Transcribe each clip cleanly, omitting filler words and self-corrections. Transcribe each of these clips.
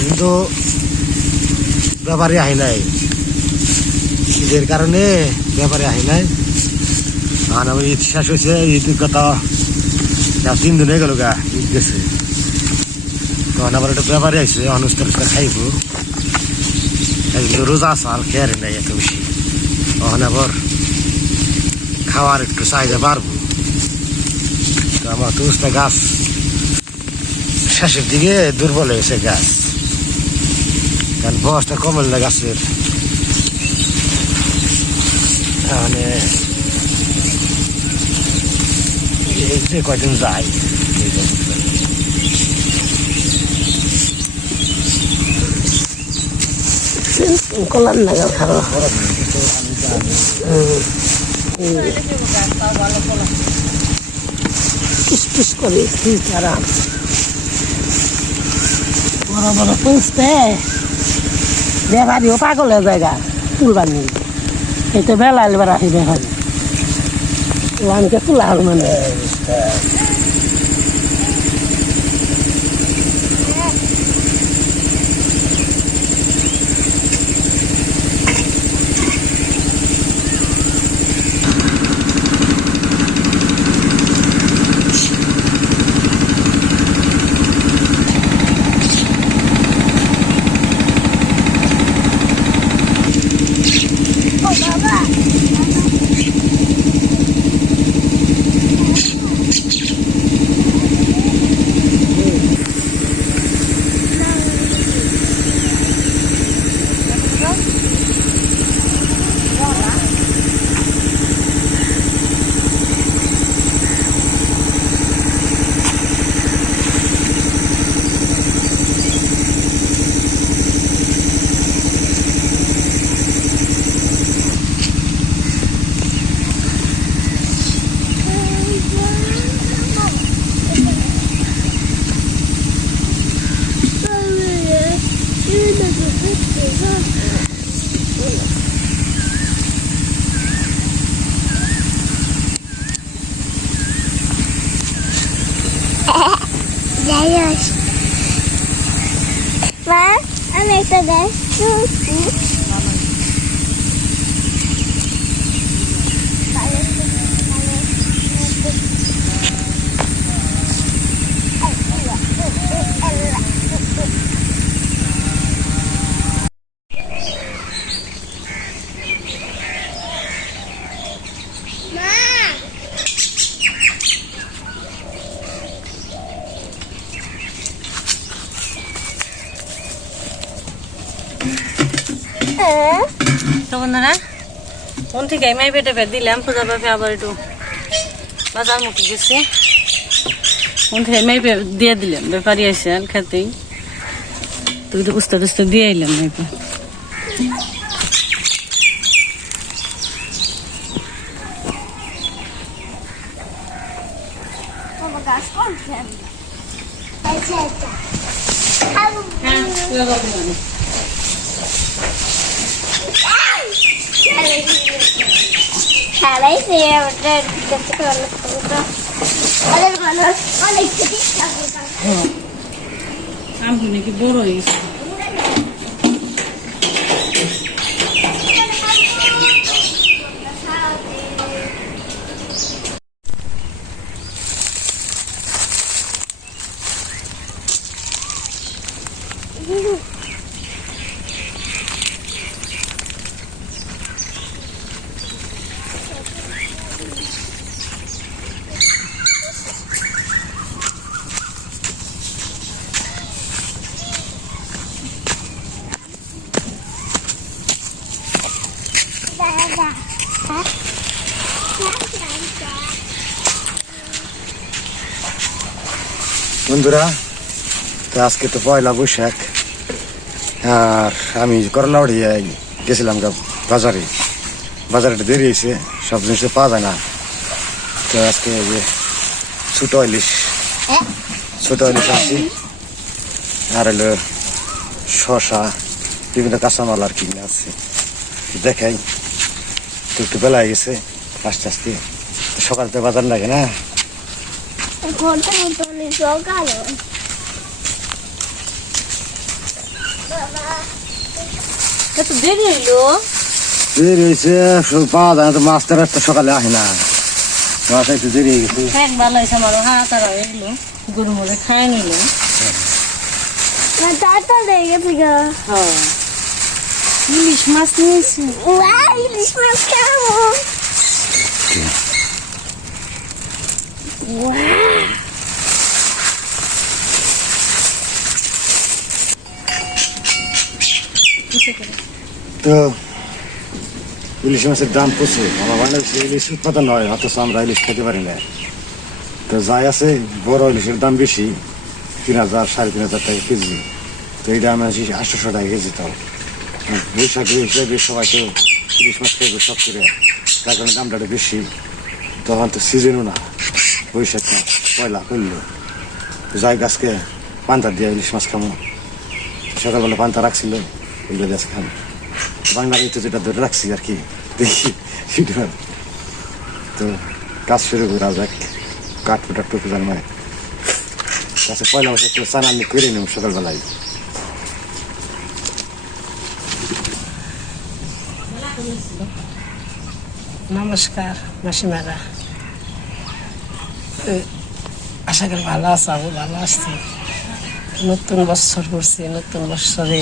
কিন্তু ব্যাপারে আহি নাই, ঈদের কারণে ব্যাপারে আহি নাই। আমার ঈদ শেষ হয়েছে, ঈদ কথা 3 দিন হয়ে গেল গা, ঈদ গেছে। তখন আবার একটা ব্যাপারে আইসে, অনুষ্ঠান খাইব। রোজা আসার খেয়ার নাই এত বেশি, তখন আবার খাওয়ার একটু চাহিদা বাড়বো। তো আমার তো উস্তা গাছ শেষের দিকে দুর্বল হয়েছে গাছ, কারণ বয়সটা কমল না গাছের। মানে যে কয়দিন যায় কলার নাগাল খারাপ টুস করে আরাম বড় বড় পুষতে ব্যাপারীও পাগলের জায়গা তুলবার নেই। এটা বেলা এবার আসি ব্যাপারী আমাকে তুলা হল মানে আমি একটা দেখ বন্ধুরা কোন থেকে মাই পেটে পেট দিলাম পূজা পাবে আবার একটু বাজার মুখে গেছি কোন থেকে মাই দিয়ে দিলাম ব্যাপারী আসে খেতেই তুই তো কুস্তা টুস্তা দিয়ে এলাম মাইপে নাকি বড় হয়েছে বন্ধুরা। তো আজকে তো পয়লা বৈশাখ, আর আমি করলা উঠিয়ে গেছিলাম বাজারে। বাজারে একটু দেরি হয়েছে, সব জিনিস পাওয়া যায় না। তো আজকে যে ছোট ইলিশ আনছি, আর হলো শসা, বিভিন্ন কাঁচামাল আর কিনে আছে। দেখাই তো একটু বেলা হয়ে গেছে আস্তে আস্তে। সকাল তো বাজার লাগে না, এত দেরি হইলো দেরি হয়েছে পাওয়া যায় না তো মাছ তার একটা সকালে আসে না মাছ একটু দেরি হয়ে গেছে এক ভালো হয়েছে আমারও তারা এগুলো গরু মরে খায় নিল হ্যাঁ ইলিশ মাছ নিয়েছি ইলিশ মাছ খাবো তো ইলিশ মাছের দাম প্রচুর আমার বাংলাদেশে ইলিশ উৎপাদন হয় অথচ আমরা ইলিশ খেতে পারি না তো যাই আছে বড় ইলিশের দাম বেশি 3,000 3,500 টাকা কেজি তো এই দাম আছে 800 টাকা কেজি তাও বৈশাখী হিসেবে সবাই তো ইলিশ মাছ খাইবে সব করে তার কারণে দামটা একটু বেশি তখন তো সিজনও না বৈশাখ মাস পয়লা করলো যাই গাছকে পান্তা দিয়ে ইলিশ মাছ খামো সকালবেলা পান্তা রাখছিল এগুলো গাছ খাবো বাংলার এই তো যেটা ধরে রাখছি আর কি দেখি সেটা তো কাজ শুরু করা যাক কাঠ ফুটার টুকু জানমায় কাছে পয়লা বছর একটু চান আমি করে নিব সকালবেলায় নমস্কার মাসিমারা আশা করি ভালো আছো আমি ভালো আসছি নতুন বছর করছি নতুন বছরে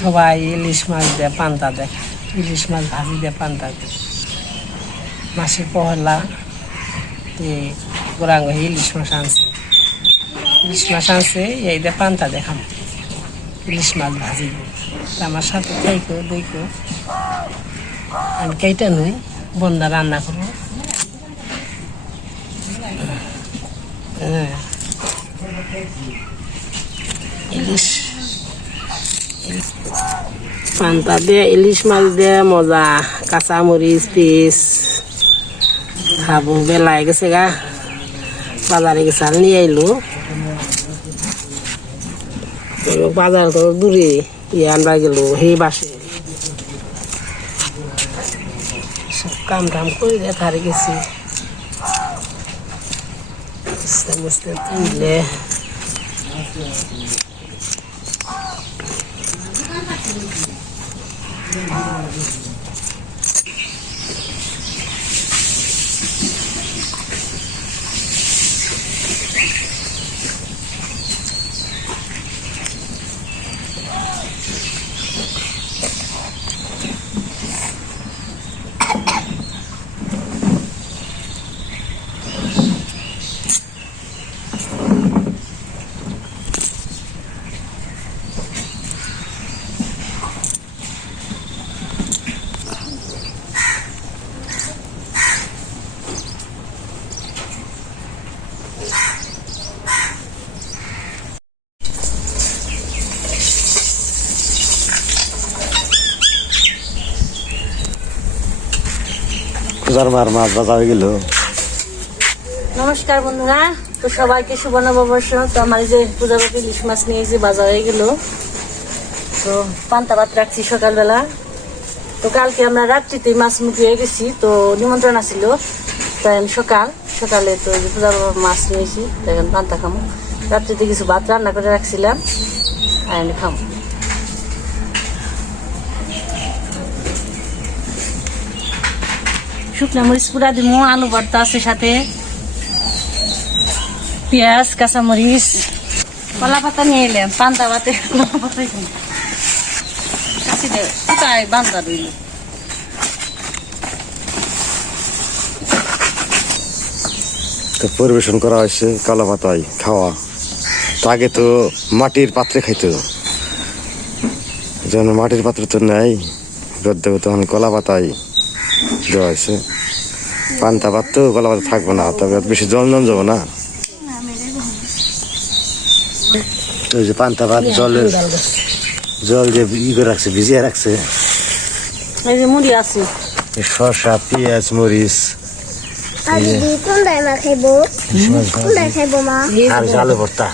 সবাই ইলিশ মাছ দিয়ে পান্তা দেয় ইলিশ মাছ ভাজি দিয়ে পান্তা দেয় মাসের পহলা গোরাঙ্গ ইলিশ মাছ আনছে এই দিয়ে পান্তা দেখাম ইলিশ মাছ ভাজি দিয়ে আমার সাথে থাইকো দেখো আমি কেইটা নই বন্দা রান্না করবো ইলিশ পান্তা দিয়ে ইলিশ মাছ দিয়ে মজা কাঁচামরিচ পিস খাবো বেলায় গেছে গা বাজারে গেছে আর নিয়ে আইলো বাজার তো দূরে আনবা গেল সেই বাসে সব কাম টাম করে দিয়ে থারে গেছি বুঝতে তুললে পূজার মার মাছ বাজা হয়ে গেল নমস্কার বন্ধুরা তো সবাইকে শুভ নববর্ষ তো আমার এই যে পূজাপতি ইলিশ মাছ নিয়ে যে বাজার হয়ে গেল তো পান্তা ভাত রাখছি সকালবেলা তো কালকে আমরা রাত্রিতেই মাছ মুখে হয়ে গেছি তো নিমন্ত্রণ আসছিল তাই আমি সকালে তো পূজা বাবা মাছ নিয়েছি তাই এখন পান্তা খামো রাত্রিতে কিছু ভাত রান্না করে রাখছিলাম আর আমি খামো শুকনো মরিচ পুরা দিব আলু ভর্তা আছে সাথে পেঁয়াজ কাঁচামরিচ কলা পাতা নিয়ে এলাম পান্তা ভাতে কলা পাতা কাশি দে কোথায় বান্ধা রইল তো পরিবেশন করা হয়েছে কালো পাতায় খাওয়া তো আগে তো মাটির পাত্রে খাইতো যেন মাটির পাত্র তো নেই দেবো তখন কলা পাতায় দেওয়া হয়েছে পান্তা ভাত তো কলা পাতা থাকবো না তবে বেশি জল যাবো না ওই যে পান্তা ভাত জল দিয়ে করে রাখছে ভিজিয়ে রাখছে এই যে মুড়ি আছে শসা পেঁয়াজ মরিচ আর আলু ভর্তা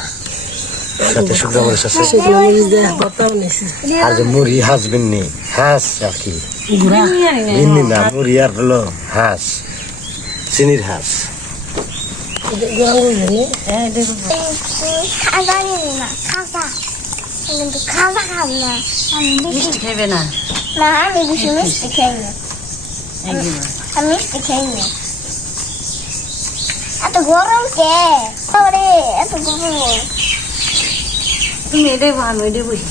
সাথে শুকনো মরিচ আছে আর যে মুড়ি হাঁস বিন্নি হাঁস আর কি বিন্নি না মুড়ি আর হলো হাঁস চিনির হাঁস কিন্তু খাওয়া খাব না আমি বেশি মিষ্টি খাইবে না না আমি বেশি মিষ্টি খাই না একদিন আমি মিষ্টি খাই না এত গরম কে আরে এত গরম তুমি এটাই ভালো এটাই বুঝি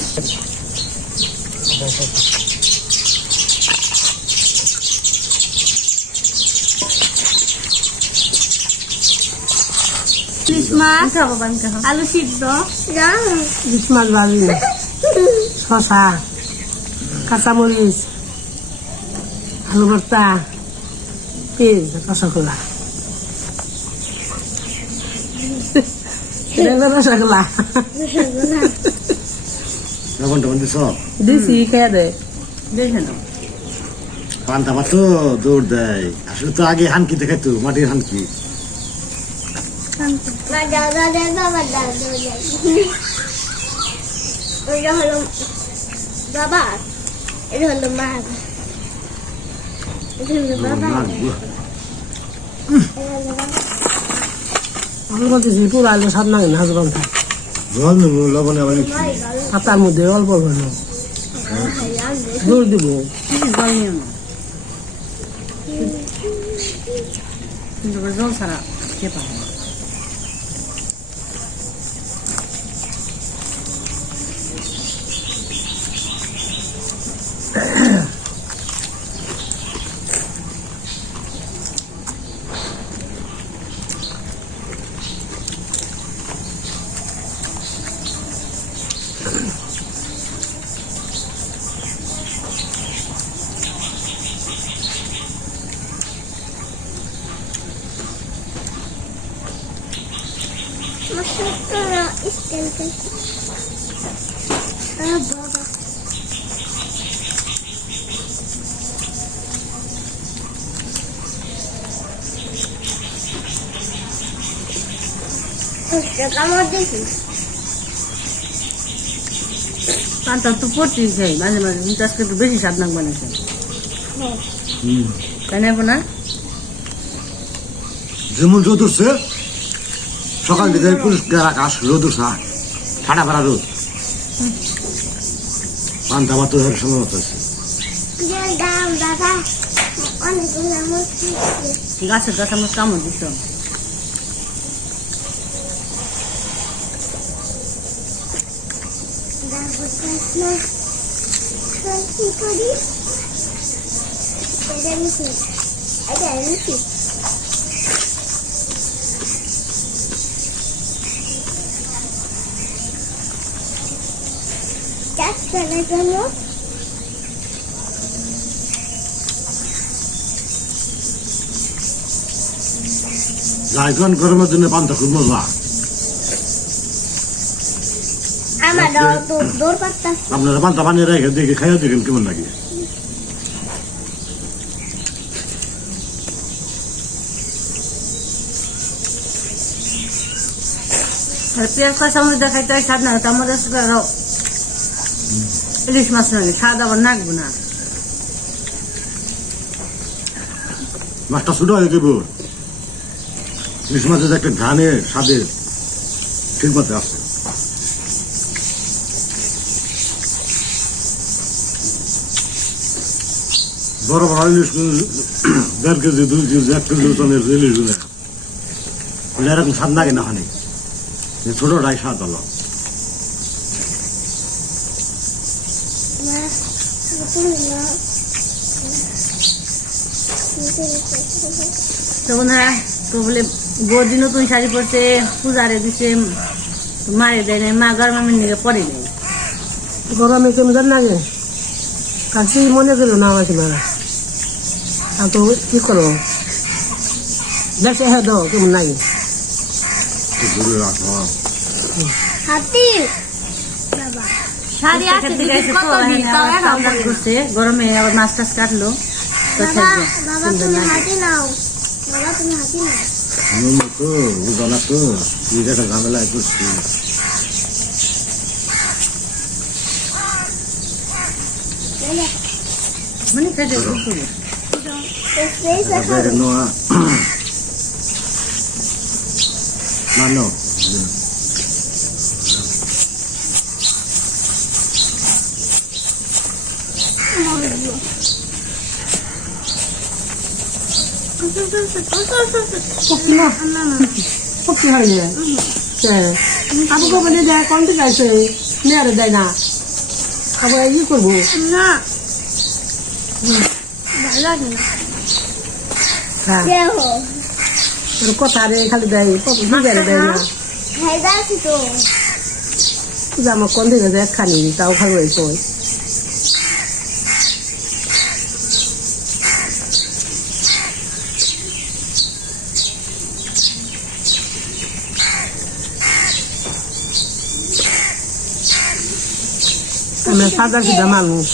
মাছ খাবো পানি খাবো আলু সিদ্ধ জানো ইলিশ মাছ ভাজি শশা কাঁচামরিচ আলু ভর্তা পেঁয়াজ রসগোল্লা এটা হলো রসগোল্লা লবণ টবণ দিছ দিছি খেয়ে দে দেখে নাও পান্তা ভাত তো দৌড় দেয় আসলে তো আগে হানকিতে খাইতো মাটির হানকি দাদা বাবা দাদা ওইটা হলো বাবা এটা হলো মা এটা হলো বাবা আমি বলতেছি পুরো আলু স্বাদ লাগে না হাজবান জল নেবো লবণে আবার একটু। পাতার মধ্যে অল্প অল্প নেব দৌড় দিব জল নিও না কিন্তু জল ছাড়া খেয়ে পাবো না Masukkan istilahnya. Baba. Kamu দেখি পান্তা তো পড়তেই চাই মাঝে মাঝে কিন্তু আজকে একটু বেশি স্বাদ নাক বানাইছে তাই নেবো না যেমন রোদ উঠছে সকাল থেকে পরিষ্কার আকাশ রোদ উঠছে ঠান্ডা পাড়া রোদ পান্তা ভাত ধরে সময় মতো আছে দাম দাদা অনেকগুলো মুরগি গাছের গাছ আমার কামড় দিছ কি করি এটা নিছি চালের জন্য লাইকন গরমের জন্য পান্তা খুব মজা আমার তো দৌড় পাত্তা আপনারা পান্তা বানিয়ে রেখে দেখে খাইয়া দেখেন কেমন লাগে আর পেঁয়াজ কষা মধ্যে দেখাইতে স্বাদ না হতো আমাদের ইলিশ মাছ লাগে স্বাদ আবার নাকবো না মাছটা ছোট হয়ে দেবো ইলিশ মাছের যে একটা ঘানের স্বাদের ঠিক মতো আছে বড় বড় ইলিশ 1.5 কেজি 2 কেজি 1 কেজি ওজনের ইলিশ গুলো এরকম স্বাদ লাগে না খানি ছোটটাই স্বাদ হলো তো বন্ধুরা তো বলে বৌদি নতুন শাড়ি পরছে পূজারে দিছে মারে দেয় নাই মা গরমের নিয়ে পরে নেই গরমে কেমন লাগে কাছে মনে করলো না আমাকে মারা আর তো কি করো দেখে হ্যাঁ দাও কেমন লাগে দূরে রাখো হাতি বাবা শাড়ি আছে কত দিন তাও এখন করছে গরমে আবার মাছ টাছ কাটলো তো বাবা থাকবে বাবা তুমি হাতি নাও বাবা তুমি হাতি নাও তো বুঝালা তো ঠিক একটা ঝামেলায় করছি মানে কেটে নোয়া মানো শক্তি হয় না আবু কবে দেয় কোন থেকে আসে মেয়ারে দেয় না আবু ই করবো না ভালো লাগে না হ্যাঁ দেখো কথা রে খালি দেয় বুঝারে দেয় না খাইতে আছি তো আমার কোন থেকে দেয় খানি তাও খাবো এই কই আমরা সাদা সিধা মানুষ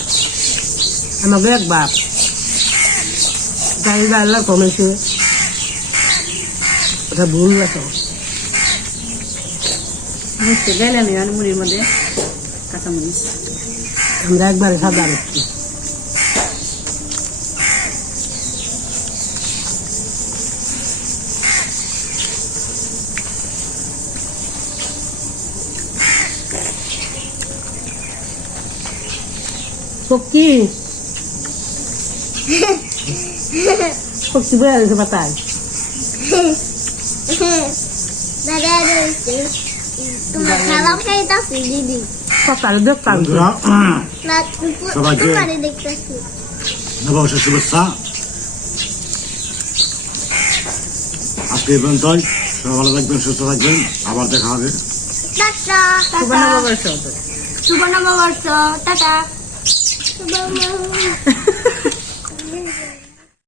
আমাকে এক বাপ গাড়ি আল্লাহ কমেছে ওটা ভুল গেছে বুঝতে গেলাম আমি মুড়ির মধ্যে কাঁচামরিচ আমরা একবারে সাদা রাখছি শক্তি শক্তি বেড়ে গেছে পাতায় দাদা রয়েছে তোমার খাবার খাইতেছি দিদি পাতারে দেখতাম বন্ধুরা না সবাইকে- তোমারে দেখতেছি নববর্ষের শুভেচ্ছা। আজকে এই পর্যন্তই। সবাই ভালো থাকবেন, সুস্থ থাকবেন, আবার দেখা হবে। টাটা শুভ টাটা নববর্ষ শুভ নববর্ষ টাটা শুভ নববর্ষ